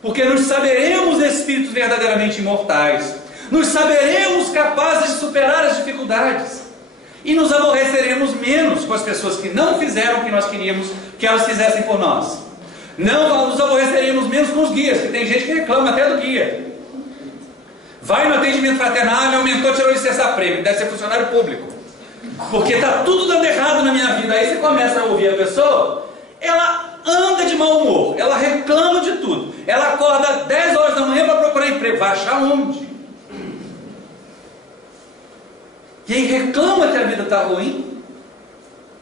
porque nos saberemos espíritos verdadeiramente imortais, nos saberemos capazes de superar as dificuldades, e nos aborreceremos menos com as pessoas que não fizeram o que nós queríamos que elas fizessem por nós. Não nos aborreceremos menos com os guias, que tem gente que reclama até do guia. Vai no atendimento fraternal, meu mentor tirou licença-prêmio, deve ser funcionário público, porque está tudo dando errado na minha vida. Aí você começa a ouvir a pessoa, ela anda de mau humor, ela reclama de tudo, ela acorda 10 horas da manhã para procurar emprego, vai achar onde? E aí reclama que a vida está ruim.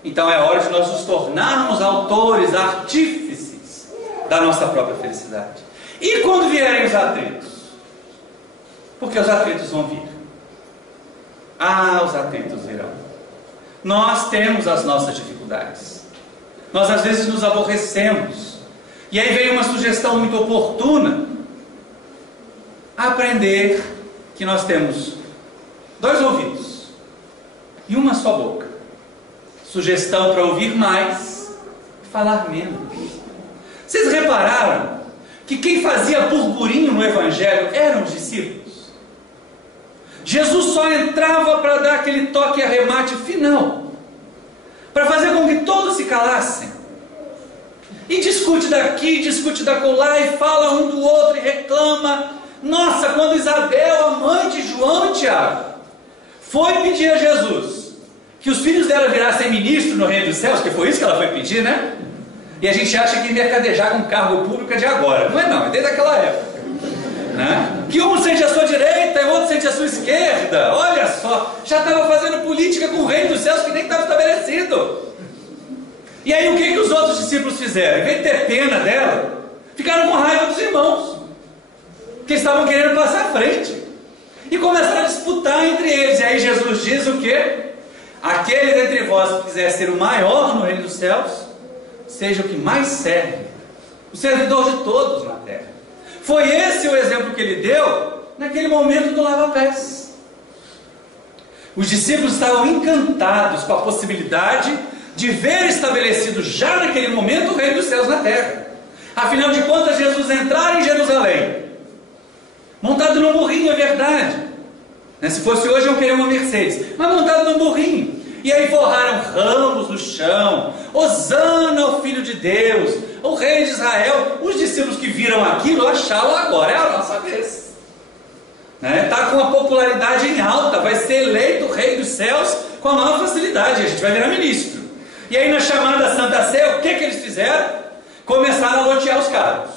Então é hora de nós nos tornarmos autores, artífices da nossa própria felicidade. E quando vierem os atritos? Porque os atritos vão vir. Os atritos virão. Nós temos as nossas dificuldades. Nós às vezes nos aborrecemos. E aí vem uma sugestão muito oportuna. Aprender que nós temos 2 ouvidos e uma só boca. Sugestão para ouvir mais e falar menos. Vocês repararam que quem fazia burburinho no Evangelho eram os discípulos? Jesus só entrava para dar aquele toque arremate final, para fazer com que todos se calassem. E discute daqui, discute dacolá, e fala um do outro e reclama. Nossa, quando Isabel, a mãe de João e Tiago, foi pedir a Jesus que os filhos dela virassem ministros no reino dos céus, que foi isso que ela foi pedir, né? E a gente acha que mercadejar com cargo público é de agora. Não é não, é desde aquela época, né? Que um sente a sua direita e o outro sente a sua esquerda. Olha só, já estava fazendo política com o reino dos céus que nem estava estabelecido. E aí o que os outros discípulos fizeram? Em vez de ter pena dela, ficaram com raiva dos irmãos, que estavam querendo passar à frente. E começaram a disputar entre eles. E aí Jesus diz o quê? Aquele dentre vós que quiser ser o maior no reino dos céus, seja o que mais serve, o servidor de todos na terra. Foi esse o exemplo que ele deu naquele momento do lava-pés. Os discípulos estavam encantados com a possibilidade de ver estabelecido já naquele momento o reino dos céus na terra. Afinal de contas, Jesus entrar em Jerusalém, montado num burrinho, é verdade. Se fosse hoje, eu queria uma Mercedes, mas montado num burrinho. E aí forraram ramos no chão, Hosana ao Filho de Deus, o Rei de Israel. Os discípulos que viram aquilo acharam: agora é a nossa vez. Está com a popularidade em alta, vai ser eleito o Rei dos Céus com a maior facilidade, a gente vai virar ministro. E aí na chamada Santa Ceia, o que eles fizeram? Começaram a lotear os cargos.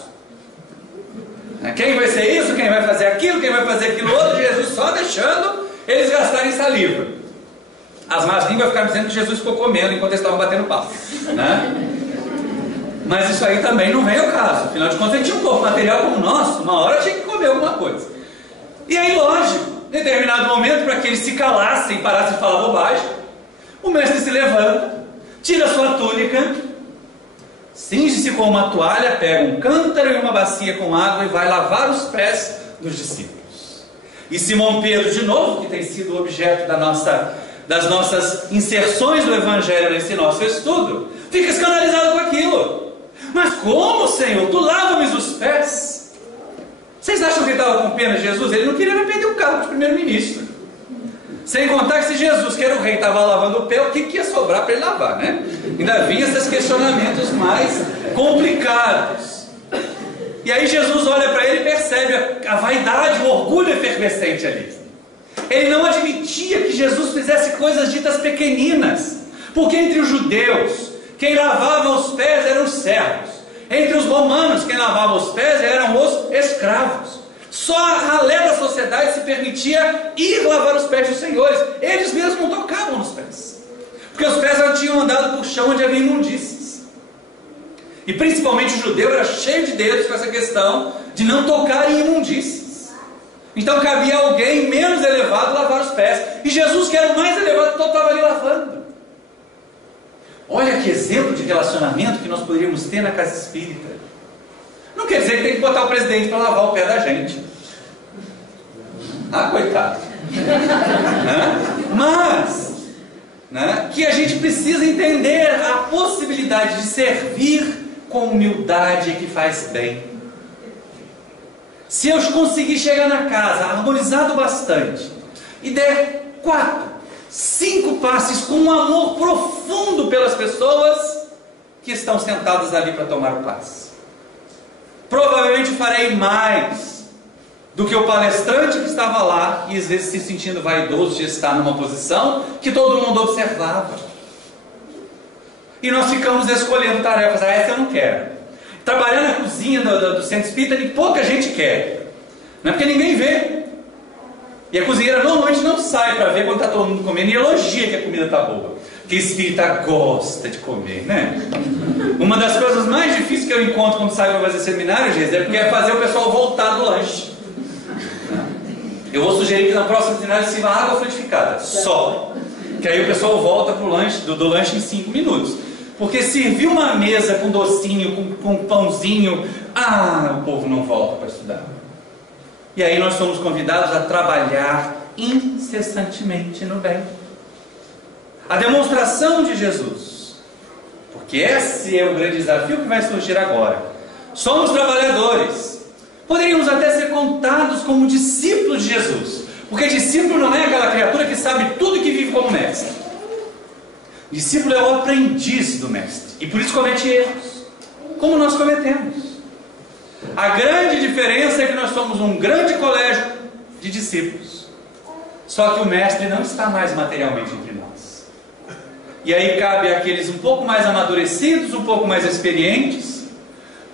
Quem vai ser isso, quem vai fazer aquilo, quem vai fazer aquilo outro, Jesus só deixando eles gastarem saliva. As más línguas ficaram dizendo que Jesus ficou comendo enquanto eles estavam batendo papo, Mas isso aí também não vem ao caso. Afinal de contas, ele tinha um corpo material como o nosso, uma hora tinha que comer alguma coisa. E aí, lógico, em determinado momento, para que eles se calassem e parassem de falar bobagem, o mestre se levanta, tira a sua túnica, cinge-se com uma toalha, pega um cântaro e uma bacia com água e vai lavar os pés dos discípulos. E Simão Pedro, de novo, que tem sido o objeto das nossas inserções do Evangelho nesse nosso estudo, fica escandalizado com aquilo. Mas como, Senhor? Tu lava-me os pés? Vocês acham que ele estava com pena de Jesus? Ele não queria perder o cargo de primeiro-ministro. Sem contar que se Jesus, que era o rei, estava lavando o pé, o que ia sobrar para ele lavar, Ainda vinha esses questionamentos mais complicados. E aí Jesus olha para ele e percebe a vaidade, o orgulho efervescente ali. Ele não admitia que Jesus fizesse coisas ditas pequeninas, porque entre os judeus, quem lavava os pés eram os servos. Entre os romanos, quem lavava os pés eram os escravos. Só a ralé da sociedade se permitia ir lavar os pés dos senhores. Eles mesmos não tocavam nos pés, porque os pés não tinham andado por chão onde havia imundícies. E principalmente o judeu era cheio de dedos com essa questão de não tocar em imundícies. Então cabia alguém menos elevado lavar os pés. E Jesus, que era o mais elevado, todo estava ali lavando. Olha que exemplo de relacionamento que nós poderíamos ter na casa espírita. Não quer dizer que tem que botar o presidente para lavar o pé da gente. Coitado. Mas que a gente precisa entender a possibilidade de servir com humildade que faz bem. Se eu conseguir chegar na casa harmonizado bastante e der 4, 5 passes com um amor profundo pelas pessoas que estão sentadas ali para tomar o passe, provavelmente farei mais do que o palestrante que estava lá e às vezes se sentindo vaidoso de estar numa posição que todo mundo observava. E nós ficamos escolhendo tarefas. Essa eu não quero. Trabalhar na cozinha do centro espírita, pouca gente quer, porque ninguém vê. E a cozinheira normalmente não sai para ver quando está todo mundo comendo e elogia que a comida está boa, porque espírita gosta de comer, Uma das coisas mais difíceis que eu encontro quando saio para fazer seminário, gente, é porque é fazer o pessoal voltar do lanche. Eu vou sugerir que no próximo seminário sirva água frutificada, só. Que aí o pessoal volta pro lanche, do lanche em 5 minutos. Porque servir uma mesa com docinho, com pãozinho, o povo não volta para estudar. E aí nós somos convidados a trabalhar incessantemente no bem. A demonstração de Jesus, porque esse é o grande desafio que vai surgir agora. Somos trabalhadores. Poderíamos até ser contados como discípulos de Jesus, porque discípulo não é aquela criatura que sabe tudo e que vive como mestre. Discípulo é o aprendiz do mestre, e por isso comete erros, como nós cometemos. A grande diferença é que nós somos um grande colégio de discípulos, só que o mestre não está mais materialmente entre nós. E aí cabe àqueles um pouco mais amadurecidos, um pouco mais experientes,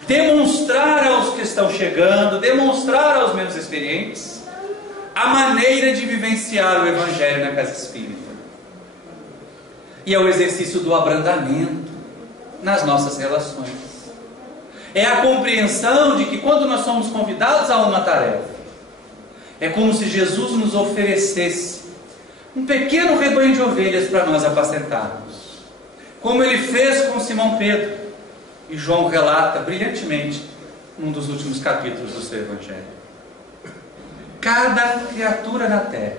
demonstrar aos que estão chegando, demonstrar aos menos experientes, a maneira de vivenciar o Evangelho na casa espírita. E é o exercício do abrandamento nas nossas relações. É a compreensão de que quando nós somos convidados a uma tarefa, é como se Jesus nos oferecesse um pequeno rebanho de ovelhas para nós apacentarmos, como ele fez com Simão Pedro, e João relata brilhantemente num dos últimos capítulos do seu Evangelho. Cada criatura na terra,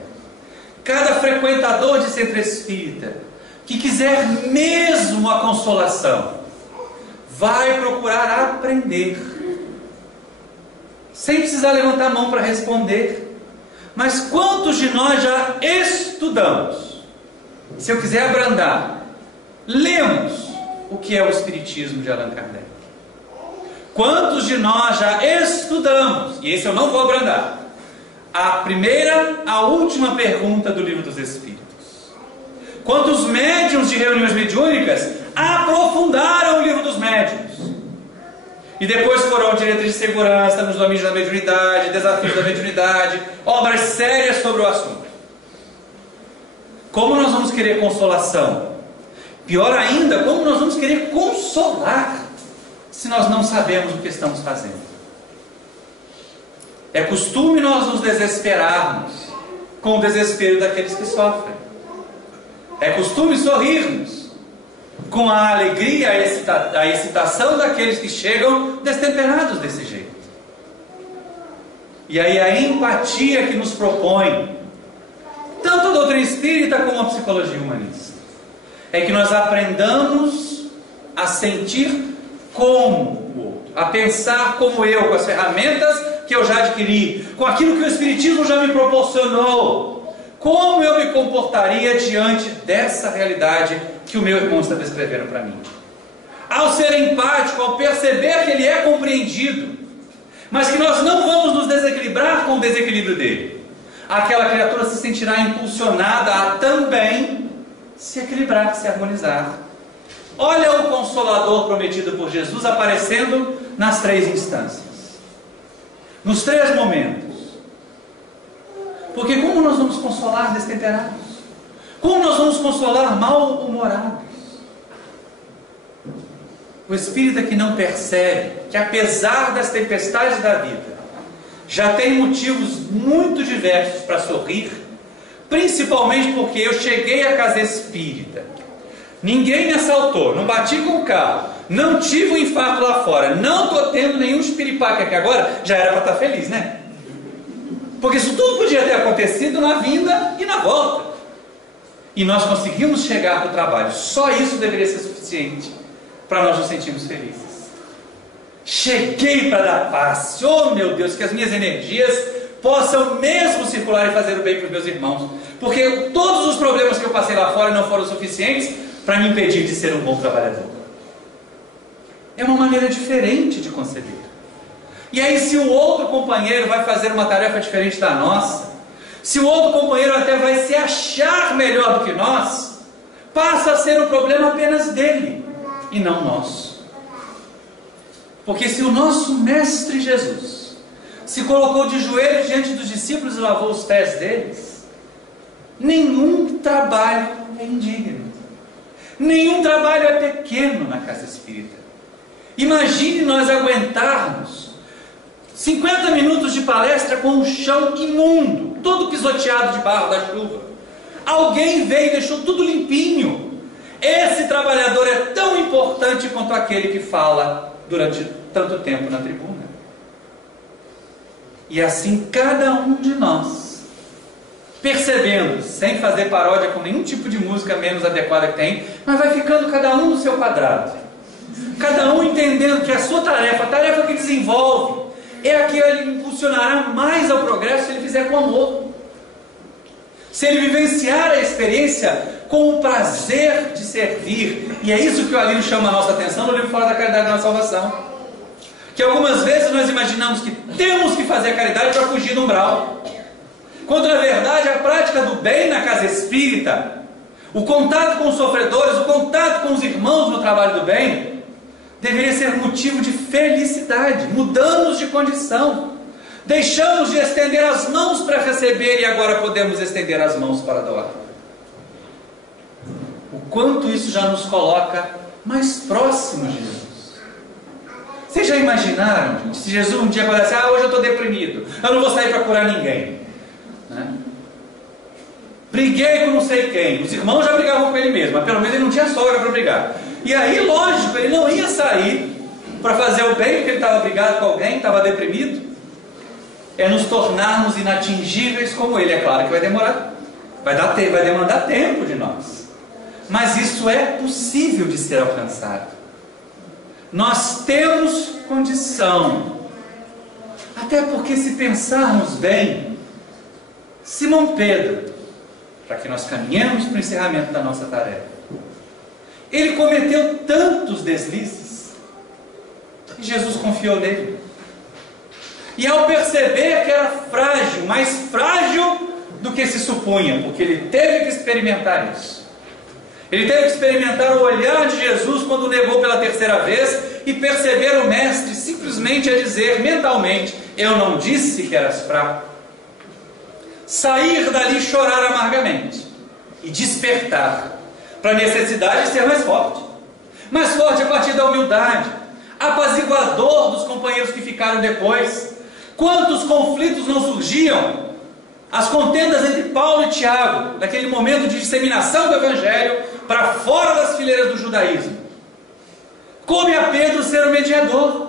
cada frequentador de centro espírita, que quiser mesmo a consolação, vai procurar aprender, sem precisar levantar a mão para responder. Mas quantos de nós já estudamos? Se eu quiser abrandar, lemos o que é o Espiritismo de Allan Kardec. Quantos de nós já estudamos, e esse eu não vou abrandar, a primeira, a última pergunta do Livro dos Espíritos? Quantos médiuns de reuniões mediúnicas aprofundaram o Livro dos Médiuns? E depois foram ao Diretriz de Segurança, nos domínios da mediunidade, Desafios da Mediunidade, obras sérias sobre o assunto. Como nós vamos querer consolação? Pior ainda, como nós vamos querer consolar se nós não sabemos o que estamos fazendo? É costume nós nos desesperarmos com o desespero daqueles que sofrem. É costume sorrirmos com a alegria, a excitação daqueles que chegam destemperados desse jeito. E aí a empatia que nos propõe tanto a doutrina espírita como a psicologia humanista é que nós aprendamos a sentir como o outro, a pensar como eu, com as ferramentas que eu já adquiri, com aquilo que o Espiritismo já me proporcionou. Como eu me comportaria diante dessa realidade que o meu irmão está descrevendo para mim? Ao ser empático, ao perceber que ele é compreendido, mas que nós não vamos nos desequilibrar com o desequilíbrio dele, aquela criatura se sentirá impulsionada a também se equilibrar, se harmonizar. Olha o Consolador prometido por Jesus aparecendo nas três instâncias, nos três momentos. Porque como nós vamos consolar destemperados? Como nós vamos consolar mal-humorados? O espírita que não percebe que, apesar das tempestades da vida, já tem motivos muito diversos para sorrir, principalmente porque eu cheguei à casa espírita, ninguém me assaltou, não bati com o carro, não tive um infarto lá fora, não estou tendo nenhum espiripaque aqui agora, já era para estar feliz, né? Porque isso tudo podia ter acontecido na vinda e na volta. E nós conseguimos chegar para o trabalho. Só isso deveria ser suficiente para nós nos sentirmos felizes. Cheguei para dar paz. Oh meu Deus, que as minhas energias possam mesmo circular e fazer o bem para os meus irmãos. Porque todos os problemas que eu passei lá fora não foram suficientes para me impedir de ser um bom trabalhador. É uma maneira diferente de conceber. E aí, se o outro companheiro vai fazer uma tarefa diferente da nossa, se o outro companheiro até vai se achar melhor do que nós, passa a ser um problema apenas dele e não nosso. Porque se o nosso Mestre Jesus se colocou de joelhos diante dos discípulos e lavou os pés deles, nenhum trabalho é indigno, nenhum trabalho é pequeno na casa espírita. Imagine nós aguentarmos 50 minutos de palestra com o chão imundo, todo pisoteado de barro da chuva. Alguém veio e deixou tudo limpinho. Esse trabalhador é tão importante quanto aquele que fala durante tanto tempo na tribuna. E assim cada um de nós, percebendo, sem fazer paródia com nenhum tipo de música menos adequada que tem, mas vai ficando cada um no seu quadrado. Cada um entendendo que a sua tarefa, a tarefa que desenvolve, é a que ele impulsionará mais ao progresso se ele fizer com amor. Se ele vivenciar a experiência com o prazer de servir. E é isso que o Alírio chama a nossa atenção no livro Fora da Caridade na Salvação. Que algumas vezes nós imaginamos que temos que fazer a caridade para fugir do umbral. Quando na verdade a prática do bem na casa espírita, o contato com os sofredores, o contato com os irmãos no trabalho do bem, deveria ser motivo de felicidade. Mudamos de condição, deixamos de estender as mãos para receber e agora podemos estender as mãos para doar. O quanto isso já nos coloca mais próximos de Jesus. Vocês já imaginaram, gente, se Jesus um dia falasse: hoje eu estou deprimido, eu não vou sair para curar ninguém, né? Briguei com não sei quem. Os irmãos já brigavam com ele mesmo, mas pelo menos ele não tinha sogra para brigar. E aí, lógico, ele não ia sair para fazer o bem porque ele estava brigado com alguém, estava deprimido. É nos tornarmos inatingíveis como ele. É claro que vai demorar, vai demandar tempo de nós. mas isso é possível de ser alcançado. Nós temos condição. Até porque, se pensarmos bem, Simão Pedro, para que nós caminhemos para o encerramento da nossa tarefa, ele cometeu tantos deslizes e Jesus confiou nele. E ao perceber que era frágil, mais frágil do que se supunha, porque ele teve que experimentar isso. Ele teve que experimentar o olhar de Jesus quando o negou pela terceira vez e perceber o mestre simplesmente a dizer mentalmente: eu não disse que eras fraco. Sair dali e chorar amargamente e despertar para a necessidade de ser mais forte a partir da humildade, apaziguador dos companheiros que ficaram depois. Quantos conflitos não surgiam? As contendas entre Paulo e Tiago, naquele momento de disseminação do Evangelho para fora das fileiras do judaísmo. Coube a Pedro ser o mediador.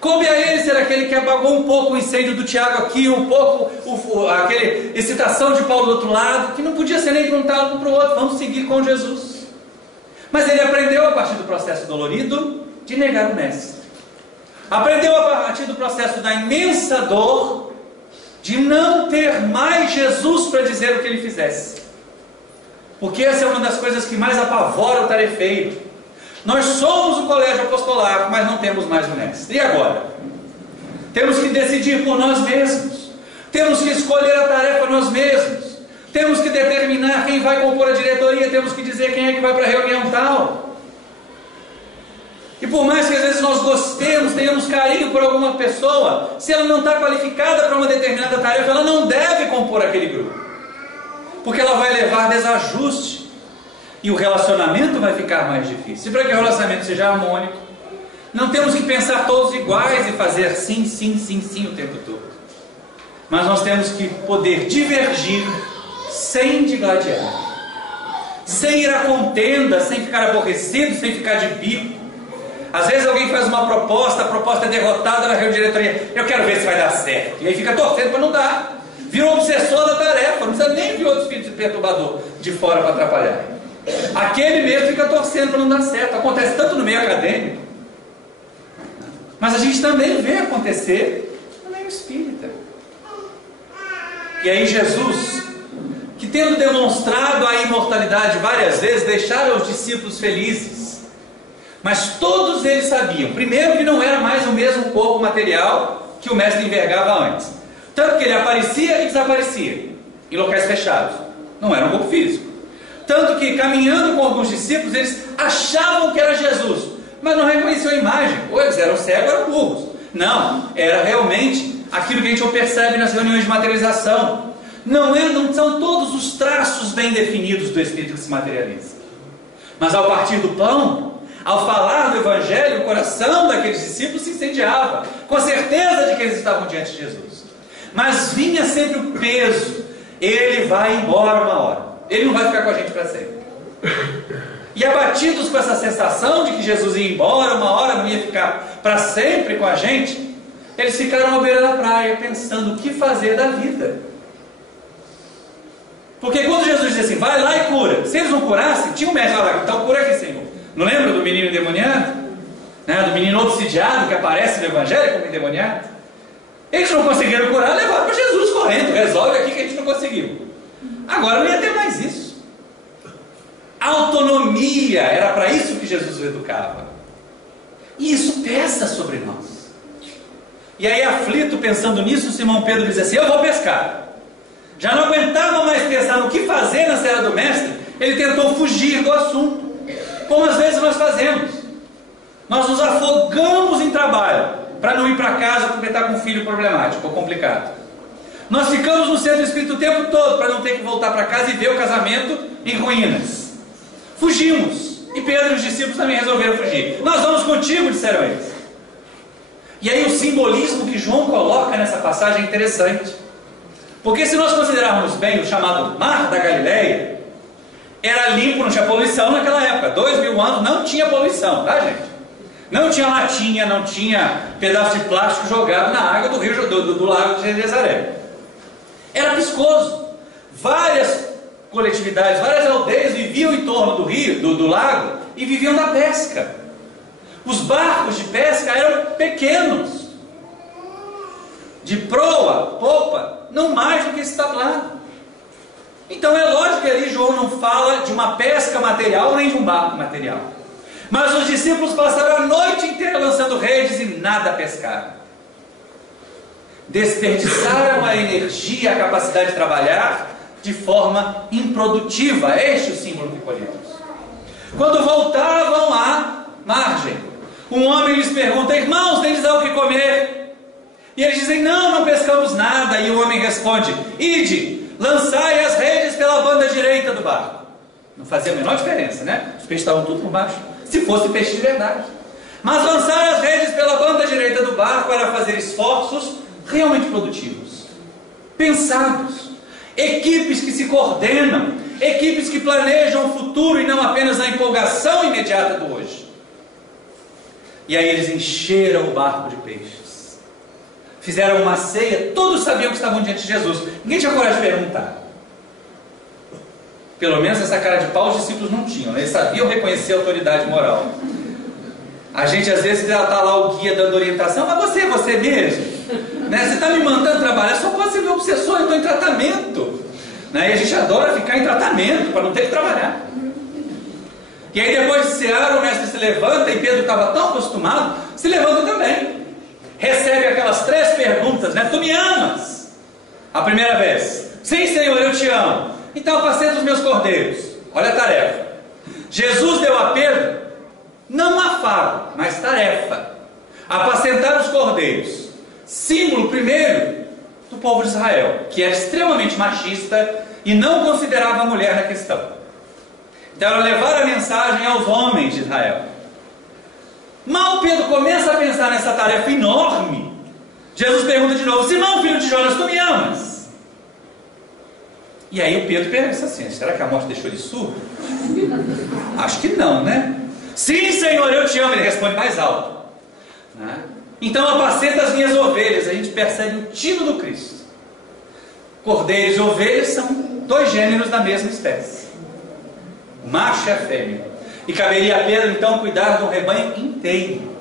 Coube a ele ser aquele que apagou um pouco o incêndio do Tiago aqui, um pouco aquele excitação de Paulo do outro lado, que não podia ser nem para um lado para o outro. Vamos seguir com Jesus. Mas ele aprendeu a partir do processo dolorido de negar o mestre. Aprendeu a partir do processo da imensa dor de não ter mais Jesus para dizer o que ele fizesse. Porque essa é uma das coisas que mais apavora o tarefeiro. Nós somos o colégio apostolar, mas não temos mais o mestre. E agora? Temos que decidir por nós mesmos. Temos que escolher a tarefa nós mesmos. Temos que determinar quem vai compor a diretoria. Temos que dizer quem é que vai para a reunião tal. E por mais que às vezes nós gostemos, tenhamos carinho por alguma pessoa, se ela não está qualificada para uma determinada tarefa, ela não deve compor aquele grupo. Porque ela vai levar a desajuste. E o relacionamento vai ficar mais difícil. E para que o relacionamento seja harmônico, não temos que pensar todos iguais e fazer sim, sim, sim, sim o tempo todo. Mas nós temos que poder divergir sem digladiar, sem ir à contenda, sem ficar aborrecido, sem ficar de bico. Às vezes alguém faz uma proposta, a proposta é derrotada na reunião de diretoria. Eu quero ver se vai dar certo. E aí fica torcendo para não dar. Vira um obsessor da tarefa. Não precisa nem vir outro espírito perturbador de fora para atrapalhar. Aquele mesmo fica torcendo para não dar certo. Acontece tanto no meio acadêmico, mas a gente também vê acontecer no meio espírita. E aí Jesus, que tendo demonstrado a imortalidade várias vezes, deixaram os discípulos felizes. Mas todos eles sabiam, primeiro, que não era mais o mesmo corpo material que o mestre envergava antes. Tanto que ele aparecia e desaparecia em locais fechados. Não era um corpo físico. Tanto que, caminhando com alguns discípulos, eles achavam que era Jesus, mas não reconheciam a imagem. Ou eles eram cegos ou eram burros. Não, era realmente aquilo que a gente percebe nas reuniões de materialização. Não são todos os traços bem definidos do Espírito que se materializa. Mas ao partir do pão, ao falar do Evangelho, o coração daqueles discípulos se incendiava, com a certeza de que eles estavam diante de Jesus. Mas vinha sempre o peso: ele vai embora uma hora. Ele não vai ficar com a gente para sempre. E abatidos com essa sensação de que Jesus ia embora, uma hora não ia ficar para sempre com a gente, eles ficaram à beira da praia pensando o que fazer da vida. Porque quando Jesus disse assim: vai lá e cura, se eles não curassem, tinha um mestre lá: então cura aqui, Senhor. Não lembra do menino endemoniado? Né? Do menino obsidiado que aparece no Evangelho como endemoniado? Eles não conseguiram curar, levaram para Jesus correndo: resolve aqui que a gente não conseguiu. Agora não ia ter mais isso. Autonomia, era para isso que Jesus o educava. E isso pesa sobre nós. E aí, aflito, pensando nisso, Simão Pedro diz assim: eu vou pescar. Já não aguentava mais pensar no que fazer na cela do mestre, ele tentou fugir do assunto, como às vezes nós fazemos. Nós nos afogamos em trabalho, para não ir para casa porque está com um filho problemático ou complicado. Nós ficamos no centro espírita o tempo todo para não ter que voltar para casa e ver o casamento em ruínas. Fugimos. E Pedro e os discípulos também resolveram fugir. Nós vamos contigo, disseram eles. E aí o simbolismo que João coloca nessa passagem é interessante. Porque se nós considerarmos bem o chamado Mar da Galileia, era limpo, não tinha poluição naquela época. 2000 anos não tinha poluição, tá, gente? Não tinha latinha, não tinha pedaço de plástico jogado na água do lago de Genezaré. Era piscoso. Várias coletividades, várias aldeias viviam em torno do rio, do lago, e viviam da pesca. Os barcos de pesca eram pequenos, de proa, popa, não mais do que esse tablado. Então é lógico que ali João não fala de uma pesca material nem de um barco material. Mas os discípulos passaram a noite inteira lançando redes e nada pescaram. Desperdiçaram a energia, a capacidade de trabalhar de forma improdutiva. Este é o símbolo que colhemos. Quando voltavam à margem, um homem lhes pergunta: irmãos, tem-lhes algo que comer? E eles dizem: não pescamos nada. E o homem responde: ide, lançai as redes pela banda direita do barco. Não fazia a menor diferença, né? Os peixes estavam tudo por baixo, se fosse peixe de verdade. Mas lançar as redes pela banda direita do barco era fazer esforços realmente produtivos, pensados, equipes que se coordenam, equipes que planejam o futuro e não apenas a empolgação imediata do hoje. E aí eles encheram o barco de peixes, fizeram uma ceia, todos sabiam que estavam diante de Jesus, ninguém tinha coragem de perguntar. Pelo menos essa cara de pau os discípulos não tinham, né? Eles sabiam reconhecer a autoridade moral. A gente às vezes está lá o guia dando orientação: mas você mesmo, né? Você está me mandando trabalhar, só pode ser meu obsessor, eu estou em tratamento, né? E a gente adora ficar em tratamento para não ter que trabalhar. E aí depois de cear, o mestre se levanta, e Pedro estava tão acostumado, se levanta também, recebe aquelas 3 perguntas, né? Tu me amas? A primeira vez: sim, Senhor, eu te amo. Então apacenta os meus cordeiros. Olha a tarefa. Jesus deu a Pedro não afago, mas tarefa: apacentar os cordeiros. Símbolo primeiro do povo de Israel, que era extremamente machista e não considerava a mulher na questão. Então era levar a mensagem aos homens de Israel. Mal Pedro começa a pensar nessa tarefa enorme, Jesus pergunta de novo: Simão, filho de Jonas, tu me amas? E aí o Pedro pensa assim: será que a morte deixou ele surdo? Acho que não, né? Sim, Senhor, eu te amo. Ele responde mais alto, né? Então apacenta as minhas ovelhas. A gente percebe o tino do Cristo. Cordeiros e ovelhas são 2 gêneros da mesma espécie, o macho e a fêmea. E caberia a Pedro então cuidar do rebanho inteiro.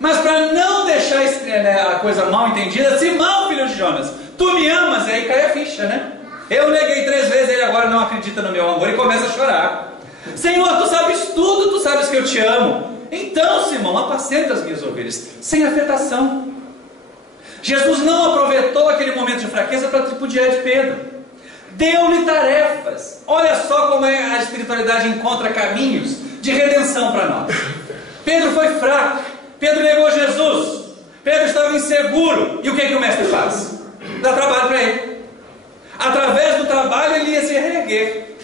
Mas para não deixar a coisa mal entendida: Simão, filho de Jonas, tu me amas? E aí cai a ficha, né? Eu neguei 3 vezes, ele agora não acredita no meu amor e começa a chorar. Senhor, tu sabes tudo, tu sabes que eu te amo. Então, Simão, apacenta as minhas ovelhas, sem afetação. Jesus não aproveitou aquele momento de fraqueza para tripudiar de Pedro. Deu-lhe tarefas. Olha só como a espiritualidade encontra caminhos de redenção para nós. Pedro foi fraco, Pedro negou Jesus, Pedro estava inseguro. E o que o mestre faz? Dá trabalho para ele. Através do trabalho ele ia se reerguer.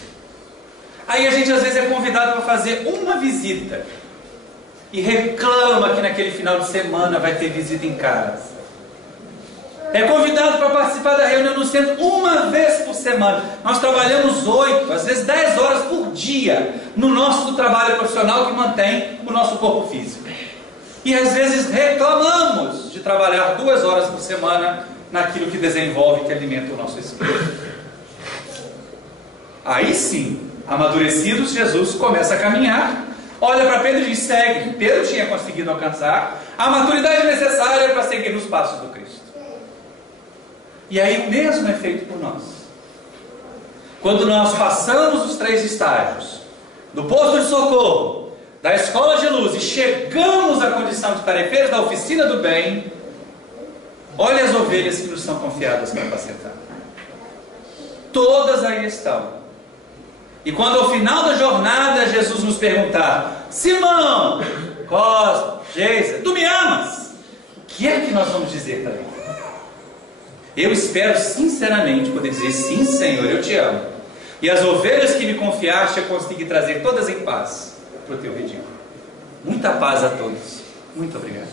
Aí a gente às vezes é convidado para fazer uma visita e reclama que naquele final de semana vai ter visita em casa. É convidado para participar da reunião no centro uma vez por semana. Nós trabalhamos 8, às vezes 10 horas por dia no nosso trabalho profissional que mantém o nosso corpo físico. E às vezes reclamamos de trabalhar 2 horas por semana naquilo que desenvolve, que alimenta o nosso espírito. Aí sim, amadurecidos, Jesus começa a caminhar, olha para Pedro e diz: segue. Pedro tinha conseguido alcançar a maturidade necessária para seguir nos passos do Cristo. E aí o mesmo é feito por nós. Quando nós passamos os 3 estágios do posto de socorro, da escola de luz, e chegamos à condição de tarefeiros da oficina do bem, olha as ovelhas que nos são confiadas para apacentar. Todas aí estão. E quando ao final da jornada Jesus nos perguntar: Simão, Cosmo, Geisa, tu me amas? O que é que nós vamos dizer para ele? Eu espero sinceramente poder dizer: sim, Senhor, eu te amo. E as ovelhas que me confiaste eu consegui trazer todas em paz para o teu redil. Muita paz a todos. Muito obrigado.